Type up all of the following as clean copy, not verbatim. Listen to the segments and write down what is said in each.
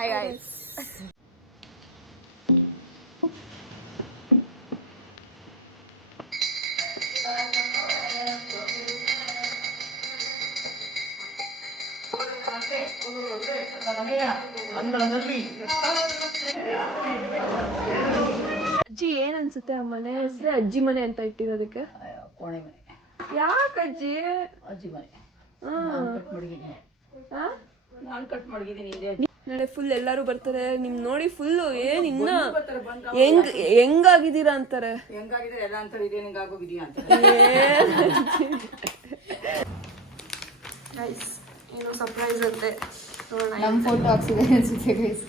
Hi guys. ಅಜ್ಜಿ ಏನ್ ಅನ್ಸುತ್ತೆ ಆ ಮನೆ ಹೆಸರು ಅಜ್ಜಿ ಮನೆ ಅಂತ ಇಟ್ಟಿರೋದಕ್ಕೆ? ಕೋಣೆ ಮನೆ. ಯಾಕಜ್ಜಿ? ಅಜ್ಜಿ ಮನೆ. ನಾನು ಕಟ್ ಮಾಡಿದ್ದೀನಿ. ನಾಳೆ ಫುಲ್ ಎಲ್ಲಾರು ಬರ್ತಾರೆ ನಿಮ್ ನೋಡಿ ಫುಲ್ಲು ಏನ್ ಇನ್ನ ಹೆಂಗಾಗಿದ್ದೀರಾ ಅಂತಾರೆ. ಹೆಂಗಾಗಿದ್ರೆ ಎಲ್ಲ ಅಂತಾರೆ, ಇದೇನು ಹಿಂಗಾಗೋಗಿದೀಯಾ ಅಂತ. ಗೈಸ್ ಏನೋ ಸರ್ಪ್ರೈಸ್ ಅಂತೆ, ನಮ್ಮ ಫೋಟೋ ಹಾಕ್ಸಿದೆ ಅನ್ಸುತ್ತೆ ಗೈಸ್.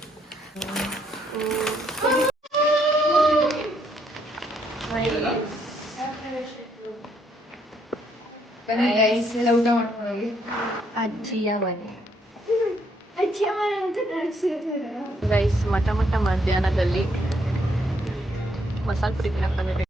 ಬನ್ನಿ ಗೈಸ್, ಎಲ್ಲ ಊಟ ಮಾಡ್ಕೊಂಡು ಹೋಗಿ. ಅಜ್ಜಿಯ ಮನೆ ಅಂತ ಗೈಸ್ ಮಠ ಮಧ್ಯಾಹ್ನದಲ್ಲಿ ಮಸಾಲೆ ಪುರಿ ತಿನ್ನಕ್ ಬಂದಿದೆ.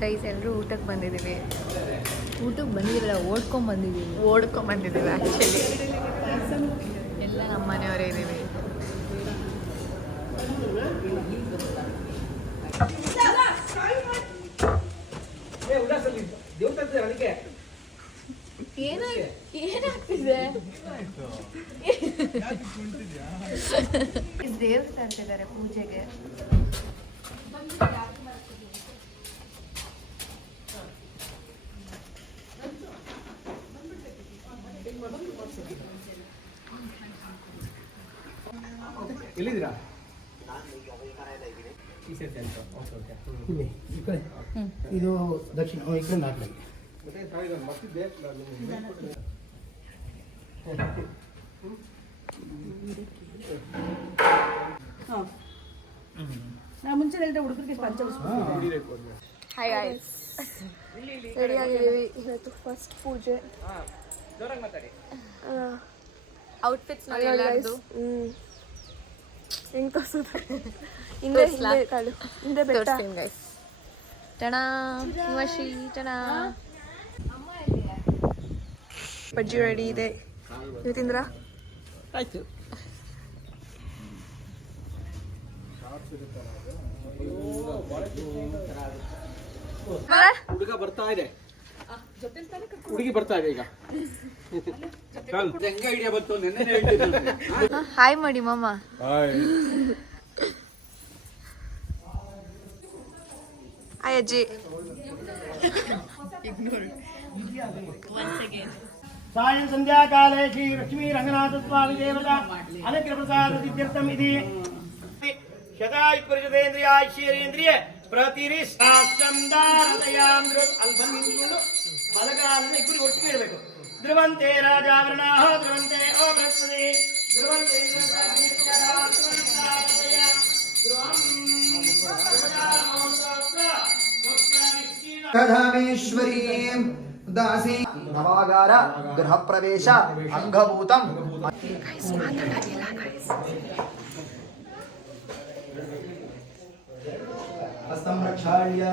ಗೈಸ್ ಎಲ್ಲರೂ ಊಟಕ್ಕೆ ಬಂದಿದ್ದೀವಿ. ಊಟಕ್ಕೆ ಬಂದಿರಲ್ಲ, ಓಡ್ಕೊಂಬಂದಿದ್ದೀವಿ ಆ್ಯಕ್ಚುಲಿ. ಎಲ್ಲ ನಮ್ಮ ಮನೆಯವರೇ ಇದ್ದೀವಿ. ಏನಾಗ್ತಿದೆ? ದೇವ್ರು ತರ್ತಿದ್ದಾರೆ ಪೂಜೆಗೆ. ಎಲ್ಲಿದ್ದೀರಾ? ಇದು ದಕ್ಷಿಣ ಈ ಕಡೆ ನಾಲ್ಕು. ಮುಂಚೆ ಹೇಳಿದ್ರೆ ಹುಡುಗರಿಗೆ ಹಾಯ್ ಗಾಯ್ಸ್, ರೆಡಿ ಆಗಿದ್ದೀವಿ. ಇವತ್ತು ಫಸ್ಟ್ ಪೂಜೆ. ಔಟ್ಫಿಟ್ಸ್ ನೋಡಿ ಎಲ್ಲರದು. ಹೆಂಗ್ ತೋರ್ಸೋದು? ಹಿಂದೆ ಬೆಟ್ಟ. ಟಣಾ ಹಿಮಶ್ರೀ ಟಣಾ. ಬಜ್ಜಿ ರೆಡಿ ಇದೆ. ನೀವು ತಿಂದ್ರಾ? ಆಯ್ತು. ಹುಡುಗ ಬರ್ತಾ ಇದೆ, ಹುಡುಗಿ ಬರ್ತಾ ಇದೆ ಈಗ. ಹೆಂಗ ಐಡಿಯಾ ಬಂತು? ನೆನ್ನೆ ಹಾಯ್ ಮಾಡಿ ಮಾಮ. ಹಾಯ್ ಅಜ್ಜಿ. ಸಾಯಂ ಸಂಧ್ಯಾ ಕಾಲೇ ಶ್ರೀ ಲಕ್ಷ್ಮೀ ರಂಗನಾಥ ಸ್ವಾಮಿ ದೇವತಾ ಅನುಗ್ರಹ ಪ್ರಸಾದ ಸಿದ್ಧಾರ್ಥಂ ಇತಿ ಶತಾಯುಪರಿಷದೇಂದ್ರಿಯ ಪ್ರತಿರಿಷ್ಠಾಶ್ರಂ ದಾರದಯಾಂದ್ರ ಅಲ್ಬಂದು ಬಲಗಾಲನ್ನು ಇಬ್ಬರು ಒಟ್ಟಿಗೆ ಇಡಬೇಕು. ಧ್ರುವಂತೆ ರಾಜಾವರಣಾಃ ಧ್ರುವಂತೆ ಓ ಬೃಹಸ್ಪತಿ ಧ್ರುವಂತೆ ಕಧಾಮೇಶ್ವರೀಂ ದಾಸಿ ನವಾಗಾರ ಗೃಹ ಪ್ರವೇಶ ಅಂಗಭೂತಂ. ಹಸ್ತಂ ಪ್ರಕ್ಷಾಳ್ಯ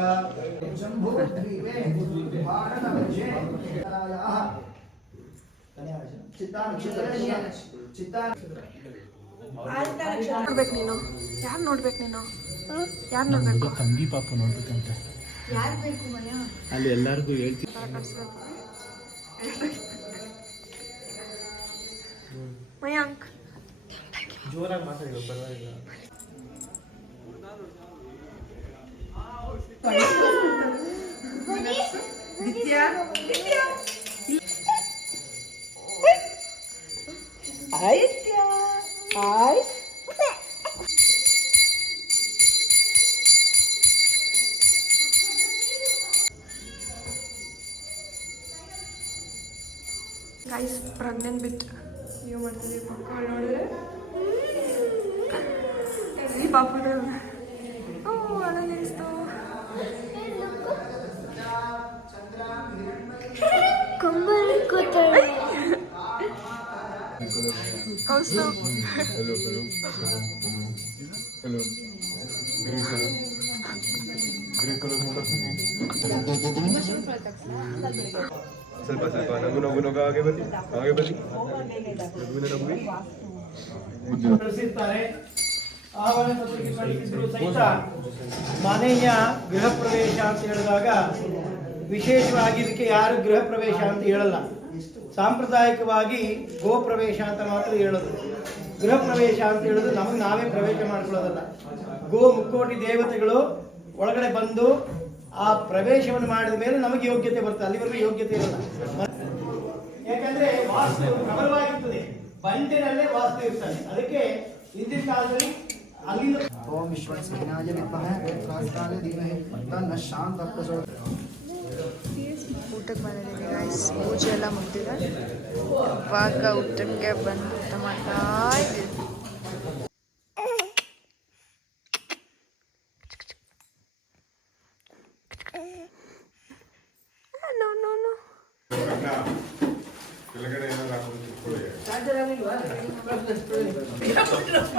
ಶಂಭೋ ದ್ವೀಪೇ ಭಾರತವರ್ಷೇ ನೋಡ್ಬೇಕು ನೀನು. ಯಾರು ನೋಡ್ಬೇಕು ನೀನು? ಯಾರು ನೋಡ್ಬೇಕು? ತಂಗಿ ಪಾಪ ನೋಡ್ಬೇಕಂತ ಯಾರು ಬೇಕು ಮಯ? ಅಲ್ಲಿ ಎಲ್ಲರಿಗೂ ಹೇಳ್ತೀನಿ. ಮಯಾಂಕ್ ಜೋರಾಗಿ ಮಾತಾಡಿ, ಪರವಾಗಿಲ್ಲ. ಗೈಸ್ ಪ್ರೆಗ್ನೆಂಟ್ ಬಿಟ್ ನೀವು ಮಾಡ್ತಿದ್ದೀವಿ. ಮಕ್ಕಳು ನೋಡಿದ್ರೆ ಪಾಪುನ ಅಳಗಿಸ್ತು. ಕೌಸ್ತುಭ್ ಸ್ವಲ್ಪ ಸ್ವಲ್ಪ ನಗು ಹಾಗೆ ಬನ್ನಿ ಕಳಿಸಿರ್ತಾರೆ. ಆಹ್ವಾನ ಪತ್ರಿಕೆ ಕಳಿಸಿದ್ರು ಸಹಿತ ಮನೆಯ ಗೃಹ ಪ್ರವೇಶ ಅಂತ ಹೇಳಿದಾಗ ವಿಶೇಷವಾಗಿ ಇದಕ್ಕೆ ಯಾರು ಗೃಹ ಪ್ರವೇಶ ಅಂತ ಹೇಳಲ್ಲ. ಸಾಂಪ್ರದಾಯಿಕವಾಗಿ ಗೋ ಪ್ರವೇಶ ಅಂತ ಮಾತ್ರ ಹೇಳೋದು. ಗೃಹ ಪ್ರವೇಶ ಅಂತ ಹೇಳೋದು ನಮಗೆ ನಾವೇ ಪ್ರವೇಶ ಮಾಡ್ಕೊಳ್ಳೋದಲ್ಲ. ಗೋ ಮುಕ್ಕೋಟಿ ದೇವತೆಗಳು ಒಳಗಡೆ ಬಂದು ಆ ಪ್ರವೇಶವನ್ನು ಮಾಡಿದ ಮೇಲೆ ನಮಗೆ ಯೋಗ್ಯತೆ ಬರ್ತದೆ, ಅಲ್ಲಿವರೆಗೂ ಯೋಗ್ಯತೆ ಇರಲ್ಲ. ಯಾಕಂದ್ರೆ ವಾಸ್ತು ಪ್ರಬಲವಾಗಿರ್ತದೆ, ಬಂಡಿನಲ್ಲೇ ವಾಸ್ತು ಇರ್ತಾನೆ. ಅದಕ್ಕೆ ಹಿಂದಿನ ಕಾಲದಲ್ಲಿ ಅಲ್ಲಿಂದ ಓಂ ವಿಶ್ವಸ್ಮಿನಾಯ ವಿದ್ಮಹೇ ವಕ್ರಾಸ್ತಾಯ ಧೀಮಹಿ ತನ್ನಃ ಶಾಂತಃ ಪ್ರಚೋದಯಾತ್. ಊಟಕ್ಕೆ ಬಂದಿದ್ದೀವಿ ಗೈಸ್. ಪೂಜೆ ಎಲ್ಲ ಮುಗ್ದಿದೆ. ಇವಾಗ ಊಟಕ್ಕೆ ಬಂದು ಊಟ ಮಾಡ್ತಾ ಇದ್ದೀವಿ.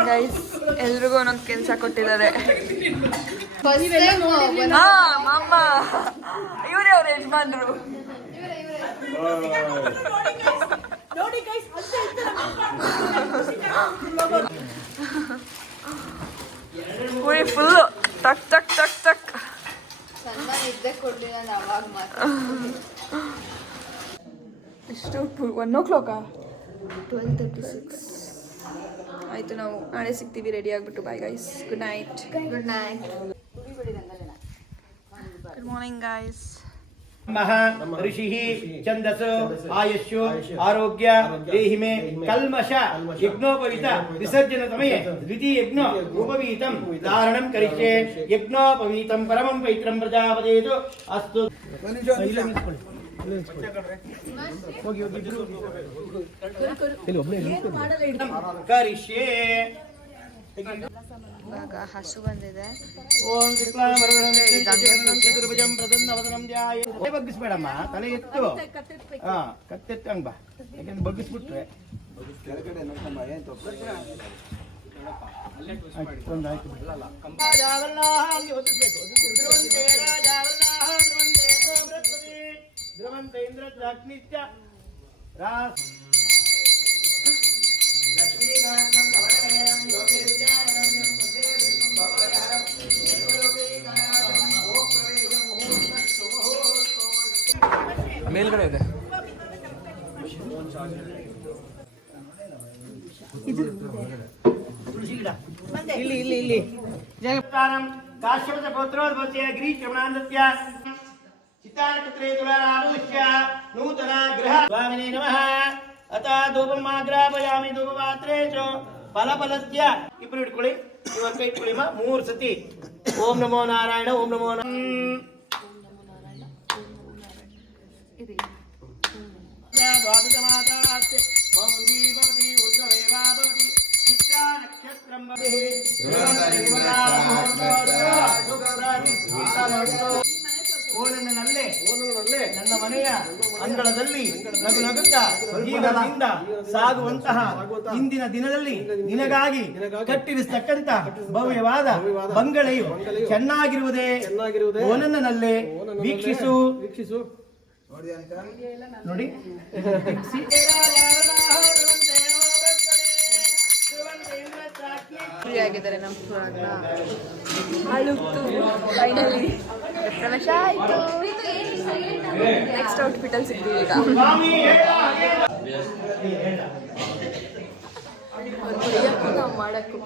ಗೈಸ್ ಎಲ್ರಿಗೂ ಒಂದೊಂದು ಕೆಲಸ ಕೊಟ್ಟಿದ್ದಾರೆ. ಮಾಮ ಇವರೇ ಅವ್ರ ಯಜಮಾನ್ರು. ಫುಲ್ಲು ಟಕ್ ಟಕ್ ಟಕ್ ಟಕ್. ಎಷ್ಟು 1 o'clock 12:36 ಆಯಿತು. ನಾವು ನಾಳೆ ಸಿಗ್ತೀವಿ. ರೆಡಿ ಆಗಿಬಿಟ್ಟು. Bye guys. Good night. Good night. Good morning guys. ಮಹಾ ಋಷಿ ಛಂದಸ್ಸು ಆಯುಷ್ಯು ಆರೋಗ್ಯ ದೇಹಿಮೆ ಕಲ್ಮಶ ಯಜ್ಞೋಪವೀತ ವಿಸರ್ಜನ ಸಮಯೇ ದ್ವಿತೀಯ ಯಜ್ಞ ಉಪವೀತಂ ಧಾರಣಂ ಕರಿಷ್ಯೆ. ಯಜ್ಞೋಪವೀತಂ ಪರಮಂ ಪವಿತ್ರಂ ಪ್ರಜಾಪತಿಯು ಅಸ್ತು. ಕರಿಷ್ಯೆ. ಇವಾಗ ಹಸು ಬಂದಿದೆ. ಓಂ ಬಗ್ಗಿಸ್ಬೇಡಮ್ಮ, ತಲೆ ಎತ್ತು. ಹಾ, ಕತ್ತೆತ್ತಂಗ್ ಬಾ. ಯಾಕಂದ್ರೆ ಬಗ್ಗಿಸ್ಬಿಟ್ರೆ ಮೇಲ್ಗಡೆ ಇದೆ. ಇಲ್ಲಿ ಇಲ್ಲಿ ಇಲ್ಲಿ ಕಾಶ್ಯಪದ ಪುತ್ರೋದ್ಭವಸ್ಯ ಗಿರೀಶ್ರಮಣಾಂದಸ್ಯ ಚಿತ್ತಾನಕ್ಷತ್ರೇ ತುಲಾರಾಧುಷ್ಯ ನೂತನ ಗೃಹ ಸ್ವಾಮಿನೇ ನಮಃ. ಅತ ಧೂಪಂ ಆಗ್ರಾಪಯಾಮಿ ಧೂಪಪಾತ್ರೇಷು ಫಲಫಲಸ್ಯ. ಇಬ್ರು ಇಟ್ಕೊಳ್ಳಿ, ಇವರ ಕೈ ಇಟ್ಕೊಳ್ಳಿ. 3 ಸತಿ ಓಂ ನಮೋ ನಾರಾಯಣ, ಓಂ ನಮೋ ನನ್ನ ಮನೆಯ ಅಂಗಳದಲ್ಲಿ ನಗು ನಗುತ್ತಾ ಜೀವನದಿಂದ ಸಾಗುವಂತಹ ಇಂದಿನ ದಿನದಲ್ಲಿ ನಿನಗಾಗಿ ಕಟ್ಟಿರಿಸತಕ್ಕಂತ ಭವ್ಯವಾದ ಬಂಗಲೆಯು ಚೆನ್ನಾಗಿರುವುದೇ ಓನನ್ನಲ್ಲೇ ವೀಕ್ಷಿಸು. ನೋಡಿ ಆಗಿದ್ದಾರೆ ನಮ್ಮ ಪ್ರೋಗ್ರಾಮ್. ಫೈನಲಿ ಪ್ರವೇಶ ಆಯಿತು. ನೆಕ್ಸ್ಟ್ ಔಟ್ಫಿಟಲ್ಲಿ ಸಿಗ್ತೀವಿ ಈಗ. ನಾವು ಮಾಡಕ್ಕೂ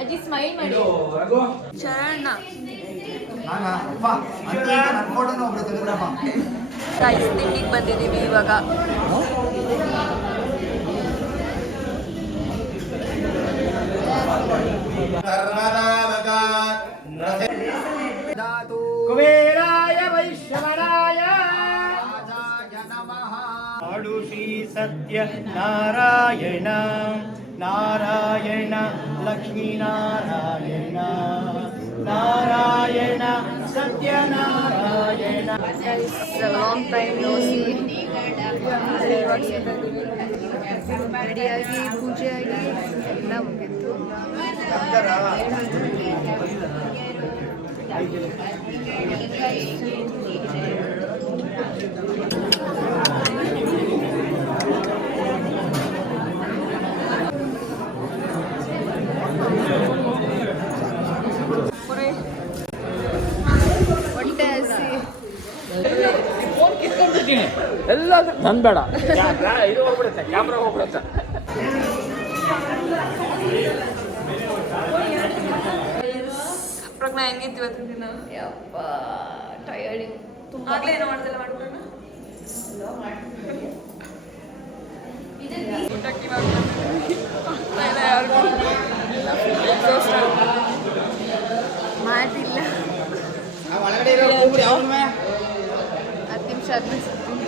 ಅಜ್ಜಿ ಸ್ಮೈಲ್ ಮಾಡಿ. ಶರಣ ಗೈಸ್ ತಿಂಡಿಗೆ ಬಂದಿದ್ದೀವಿ ಇವಾಗ. ಕುಬೇರಾಯ ವೈಶ್ವರಾಯ Shri Satya Narayana Narayana. Lakshminarayana Narayana Satyanarayana. Long time no see. ರೆಡಿಯಾಗಿ ಪೂಜೆ ಆಗಿ ಎಲ್ಲ ಮುಗಿತು. ಹೊಟ್ಟೆ ಹಸಿ. ಎಲ್ಲ ನನ್ ಬೇಡ ಇದು ಹೋಗ್ಬಿಡುತ್ತೆ, ಕ್ಯಾಮ್ರಾ ಹೋಗ್ಬಿಡುತ್ತೆ. ಪ್ರಜ್ಞಾ ಹೆಂಗಿತ್ತು ಇವತ್ತಿನ ದಿನ? ಯಪ್ಪ ಟಯರ್ಡಿಂಗ್ ತುಂಬ. ಆಗ್ಲೇ ಏನೋ ಮಾಡ್ದಲ್ಲ ಮಾಡ್ಬಿಡೋಣ ಊಟಕ್ಕೆ ಇವಾಗ ಆಗ್ತಾ ಇಲ್ಲ ಯಾರಿಗೂ. ಮಾತಿಲ್ಲ. 10 ನಿಮಿಷ ಆದ್ಮೇಲೆ ಸಿಗ್ತೀನಿ.